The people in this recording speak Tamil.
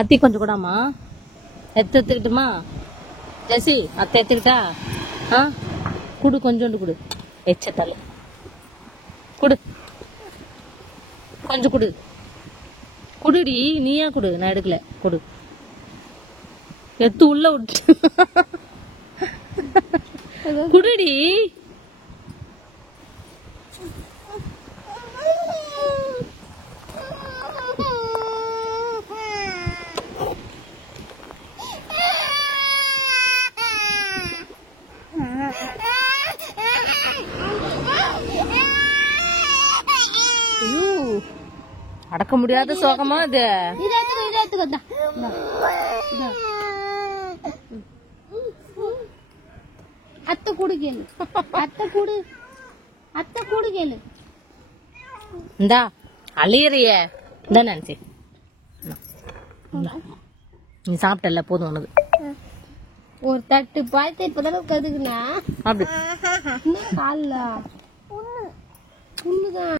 அத்தி கொஞ்சம் கூடாமா எடுத்துக்கிட்டுமா ஜெசி அத்தை எடுத்துக்கிட்டா குடு கொஞ்சோண்டு குடு எச்சத்தாலே குடு கொஞ்சம் குடு குடுடி நீயா குடு நான் எடுக்கல குடு எடுத்து உள்ள விட்டு குடுடி அடக்க முடியாத சோகமா இது அத்தை கூடு கேளு அத்தை கூடு கேளு இந்தா அழியறிய இந்த நினைச்சி நீ சாப்பிட்டல போதும் உனக்கு ஒரு தட்டு பாய்த்து இப்பதானே கதுக்குனா அப்படி கால புண்ணுதான்